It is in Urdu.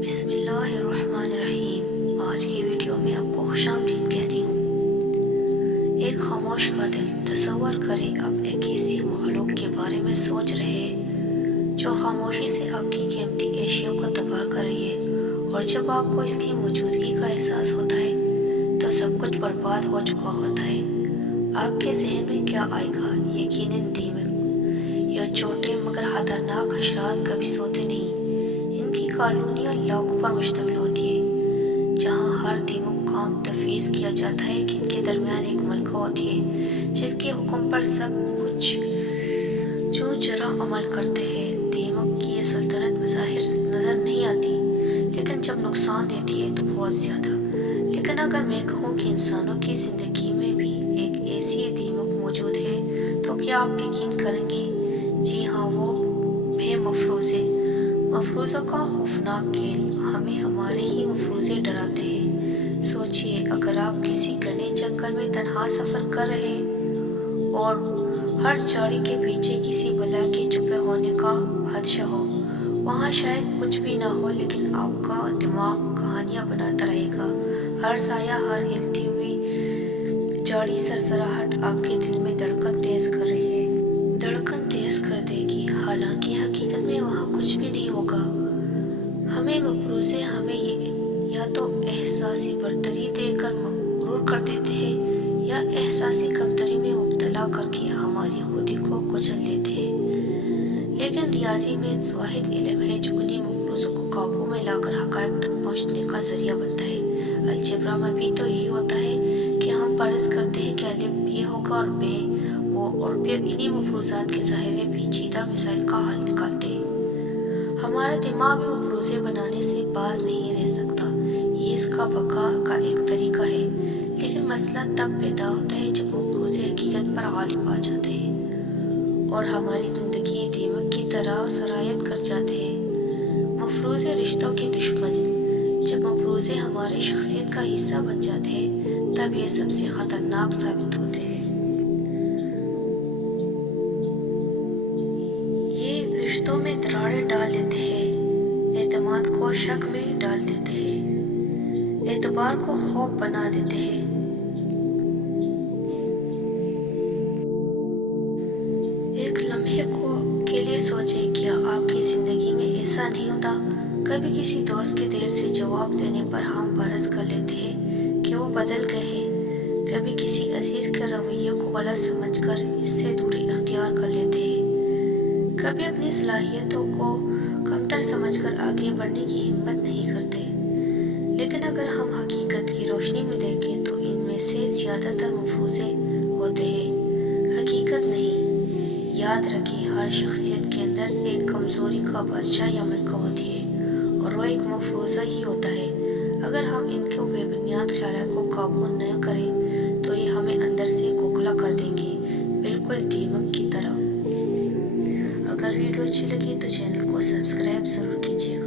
بسم اللہ الرحمن الرحیم۔ آج کی ویڈیو میں آپ کو خوش آمدید کہتی ہوں۔ ایک خاموش قاتل، تصور کریں آپ ایک ایسی مخلوق کے بارے میں سوچ رہے جو خاموشی سے آپ کی قیمتی اشیاء کو تباہ کر رہی ہے، اور جب آپ کو اس کی موجودگی کا احساس ہوتا ہے تو سب کچھ برباد ہو چکا ہوتا ہے۔ آپ کے ذہن میں کیا آئے گا؟ یقیناً دیمک یا چھوٹے مگر خطرناک حشرات کبھی سوتے نہیں۔ ان کی کالونیاں لاکھوں پر مشتمل ہوتی ہے، جہاں ہر دیمک کام تفویض کیا جاتا ہے کہ ان کے درمیان ایک ملکہ ہوتی ہے جس کے حکم پر سب کچھ جو جرا عمل کرتے ہیں۔ دیمک کی یہ سلطنت بظاہر نظر نہیں آتی، لیکن جب نقصان دیتی ہے تو بہت زیادہ۔ لیکن اگر میں کہوں کہ انسانوں کی زندگی میں بھی ایک ایسی دیمک موجود ہے تو کیا آپ یقین کریں گے؟ جی ہاں، وہ ہے مفروضے۔ مفروضوں کا خوفناک کھیل۔ ہمیں ہمارے ہی مفروضے ڈراتے ہیں۔ سوچئے، اگر آپ کسی گھنے جنگل میں تنہا سفر کر رہے ہیں اور ہر جھاڑی کے پیچھے کسی بلا کے چھپے ہونے کا خدشہ ہو، وہاں شاید کچھ بھی نہ ہو، لیکن آپ کا دماغ کہانیاں بناتا رہے گا۔ ہر سایہ، ہر ہلتی ہوئی جھاڑی، سرسراہٹ آپ کے دل میں دھڑکن تیز کر رہی ہے۔ دھڑکن تیز کر دے گی، حالانکہ حقیقت میں وہاں کچھ بھی نہیں ہوگا۔ ہمیں مفروضے یا تو احساسی برتری دے کر مغرور کر دیتے ہیں یا احساسی کمتری میں مبتلا کر کے ہماری خودی کو کچل دیتے ہیں۔ لیکن ریاضی میں واحد علم ہے جو انہیں مفروضوں کو قابو میں لا کر حقائق تک پہنچنے کا ذریعہ بنتا ہے۔ الجبرا میں بھی تو یہی ہوتا ہے کہ ہم فرض کرتے ہیں کہ الف یہ ہوگا اور بے وہ، اور پھر انہی مفروضات کے ظاہر پیچیدہ مسائل کا حل نکالتے ہیں۔ ہمارا دماغ بھی مفروضے بنانے سے باز نہیں رہ سکتا، یہ اس کا بقا کا ایک طریقہ ہے۔ لیکن مسئلہ تب پیدا ہوتا ہے جب مفروضے حقیقت پر غالب آ جاتے ہیں اور ہماری زندگی دیمک کی طرح سرایت کر جاتے ہیں۔ مفروضے رشتوں کے دشمن۔ جب مفروضے ہمارے شخصیت کا حصہ بن جاتے ہیں تب یہ سب سے خطرناک ثابت ہوتے ہیں۔ یہ رشتوں میں دراڑیں ڈال دیتے ہیں، اعتماد کو شک میں ڈال دیتے ہیں، اعتبار کو خوف بنا دیتے ہیں۔ ایک لمحے کے لیے سوچیں، کیا آپ کی زندگی میں ایسا نہیں ہوتا؟ کبھی کسی دوست کے دیر سے جواب دینے پر ہم فرض کر لیتے ہیں کہ وہ بدل گئے ہیں۔ کبھی کسی عزیز کے رویے کو غلط سمجھ کر اس سے دوری اختیار کر لیتے ہیں۔ کبھی اپنی صلاحیتوں کو کمتر سمجھ کر آگے بڑھنے کی ہمت نہیں کرتے۔ لیکن اگر ہم حقیقت کی روشنی میں دیکھیں تو ان میں سے زیادہ تر مفروضے ہوتے ہیں، حقیقت نہیں۔ یاد رکھیں، ہر شخصیت کے اندر ایک کمزوری کا بادشاہ یا ملکہ ہوتی ہے، اور وہ ایک مفروضہ ہی ہوتا ہے۔ اگر ہم ان کے بے بنیاد خیالات کو قابو نہ کریں تو یہ ہمیں اندر سے کھوکھلا کر دیں گے، بالکل دیمک کی طرح۔ اگر ویڈیو اچھی لگی تو چینل کو سبسکرائب ضرور کیجیے گا۔